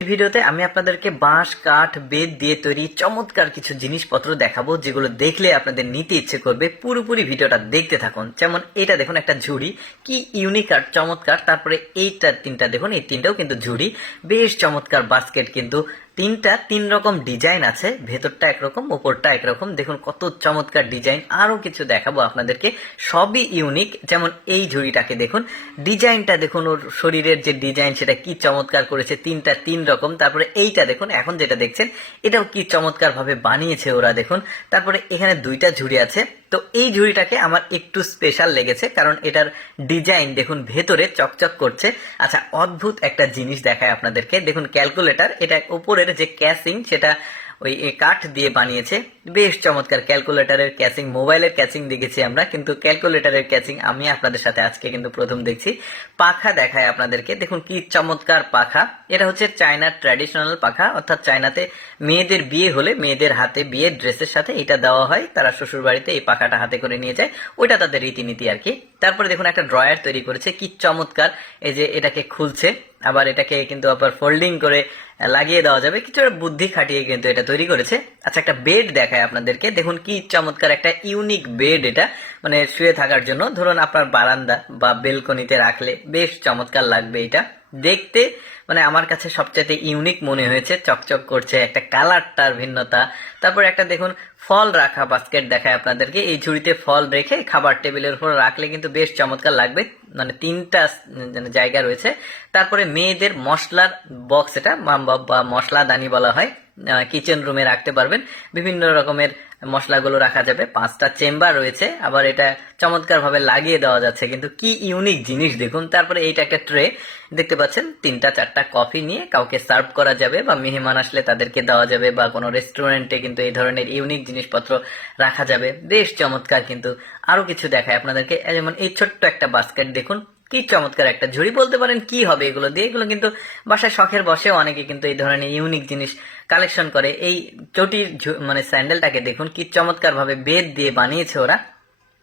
ভিডিওতে আমি আপনাদেরকে বাঁশ কাঠ বেত দিয়ে তৈরি চমৎকার কিছু জিনিসপত্র দেখাবো, যেগুলো দেখলে আপনাদের নিতে ইচ্ছে করবে। পুরোপুরি ভিডিওটা দেখতে থাকুন। যেমন এটা দেখুন, একটা ঝুড়ি, কি ইউনিক আর চমৎকার। তারপরে এইটা তিনটা দেখুন, এই তিনটাও কিন্তু ঝুড়ি, বেশ চমৎকার বাস্কেট। কিন্তু তিনটা তিন রকম ডিজাইন আছে, ভেতরটা একরকম উপরটা একরকম। দেখুন কত চমৎকার ডিজাইন। আরো কিছু দেখাবো আপনাদেরকে, সবই ইউনিক। যেমন এই ঝুড়িটাকে দেখুন, ডিজাইনটা দেখুন, ওর শরীরের যে ডিজাইন সেটা কি চমৎকার করেছে, তিনটা তিন রকম। তারপরে এইটা দেখুন, এখন যেটা দেখছেন এটাও কি চমৎকার ভাবে বানিয়েছে ওরা, দেখুন। তারপরে এখানে দুইটা ঝুড়ি আছে। তো এই ঝুড়িটাকে আমার একটু স্পেশাল লেগেছে, কারণ এটার ডিজাইন দেখুন ভেতরে চকচক করছে। আচ্ছা, অদ্ভুত একটা জিনিস দেখায় আপনাদেরকে। দেখুন ক্যালকুলেটর, এটা উপরের যে ক্যাসিং সেটা ওই কাঠ দিয়ে বানিয়েছে, বেশ চমৎকার। ক্যালকুলেটরের ক্যাচিং, মোবাইলের ক্যাচিং দেখেছি আমরা, কিন্তু ক্যালকুলেটরের ক্যাচিং আমি আপনাদের সাথে আজকে কিন্তু প্রথম দেখছি। পাখা দেখায় আপনাদেরকে, দেখুন কি চমৎকার পাখা। এটা হচ্ছে চায়নার ট্র্যাডিশনাল পাখা, অর্থাৎ চায়নাতে মেয়েদের বিয়ে হলে মেয়েদের হাতে বিয়ের ড্রেসের সাথে এটা দেওয়া হয়, তারা শ্বশুর বাড়িতে এই পাখাটা হাতে করে নিয়ে যায়, ওইটা তাদের রীতিনীতি আর কি। তারপরে দেখুন একটা ড্রয়ার তৈরি করেছে, কি চমৎকার। এই যে এটাকে খুলছে, আবার এটাকে কিন্তু আবার ফোল্ডিং করে লাগিয়ে দেওয়া যাবে, কিছুটা বুদ্ধি খাটিয়ে কিন্তু এটা তৈরি করেছে। আচ্ছা, একটা বেড দেখায় আপনাদেরকে, দেখুন কি চমৎকার একটা ইউনিক বেড। এটা মানে শুয়ে থাকার জন্য, ধরুন আপনার বারান্দা বা বেলকনিতে রাখলে বেশ চমৎকার লাগবে এটা দেখতে। মানে আমার কাছে সবচেয়ে ইউনিক মনে হয়েছে, চকচক করছে, একটা কালারটার ভিন্নতা। তারপর একটা দেখুন ফল রাখা বাস্কেট দেখায় আপনাদেরকে, এই ঝুড়িতে ফল রেখে খাবার টেবিলের উপর রাখলে কিন্তু বেশ চমৎকার লাগবে। মানে তিনটা জায়গা রয়েছে। তারপরে মেয়েদের মশলার বক্স, এটা বা মশলাদানি বলা হয়, কিচেন রুমে রাখতে পারবেন, বিভিন্ন রকমের মশলাগুলো রাখা যাবে। 5টা চেম্বার রয়েছে, আবার এটা চমৎকার ভাবে লাগিয়ে দেওয়া যাচ্ছে, কিন্তু কি ইউনিক জিনিস দেখুন। তারপরে এইটা একটা ট্রে দেখতে পাচ্ছেন, 3টা 4টা কফি নিয়ে কাউকে সার্ভ করা যাবে, বা মেহমান আসলে তাদেরকে দেওয়া যাবে, বা কোনো রেস্টুরেন্টে কিন্তু এই ধরনের ইউনিক জিনিসপত্র রাখা যাবে, বেশ চমৎকার। কিন্তু আরো কিছু দেখায় আপনাদেরকে, যেমন এই ছোট্ট একটা বাস্কেট দেখুন, কি চমৎকার একটা ঝুড়ি। বলতে পারেন কি হবে এগুলো দিয়ে, এগুলো কিন্তু বাসায় শখের বসেও অনেকে কিন্তু এই ধরনের ইউনিক জিনিস কালেকশন করে। এই চটির মানে স্যান্ডেলটাকে দেখুন, কি চমৎকার ভাবে বেত দিয়ে বানিয়েছে ওরা।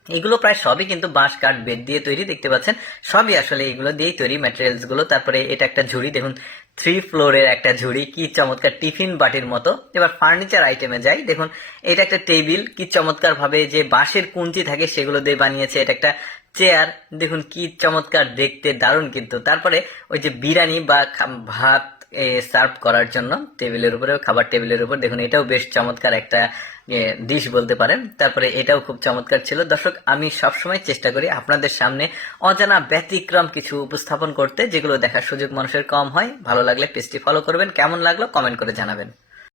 এগুলো প্রায় সবই কিন্তু বাঁশ কাঠ বেত দিয়ে তৈরি, দেখতে পাচ্ছেন সবই আসলে এগুলো দিয়েই তৈরি ম্যাটেরিয়ালস গুলো। তারপরে এটা একটা ঝুড়ি দেখুন, 3 ফ্লোরের একটা ঝুড়ি, কি চমৎকার, টিফিন বাটির মতো। এবার ফার্নিচার আইটেমে যাই, দেখুন এটা একটা টেবিল, কি চমৎকার ভাবে যে বাঁশের কুঞ্চি থাকে সেগুলো দিয়ে বানিয়েছে। এটা একটা চেয়ার, দেখুন কি চমৎকার দেখতে, দারুণ কিন্তু। তারপরে ওই যে বিরিয়ানি বা ভাত সার্ভ করার জন্য টেবিলের উপরে, খাবার টেবিলের উপর দেখুন, এটাও বেশ চমৎকার একটা ডিশ বলতে পারেন। তারপরে এটাও খুব চমৎকার ছিল। দর্শক, আমি সবসময় চেষ্টা করি আপনাদের সামনে অজানা ব্যতিক্রম কিছু উপস্থাপন করতে, যেগুলো দেখার সুযোগ মানুষের কম হয়। ভালো লাগলে পেজটি ফলো করবেন, কেমন লাগলো কমেন্ট করে জানাবেন।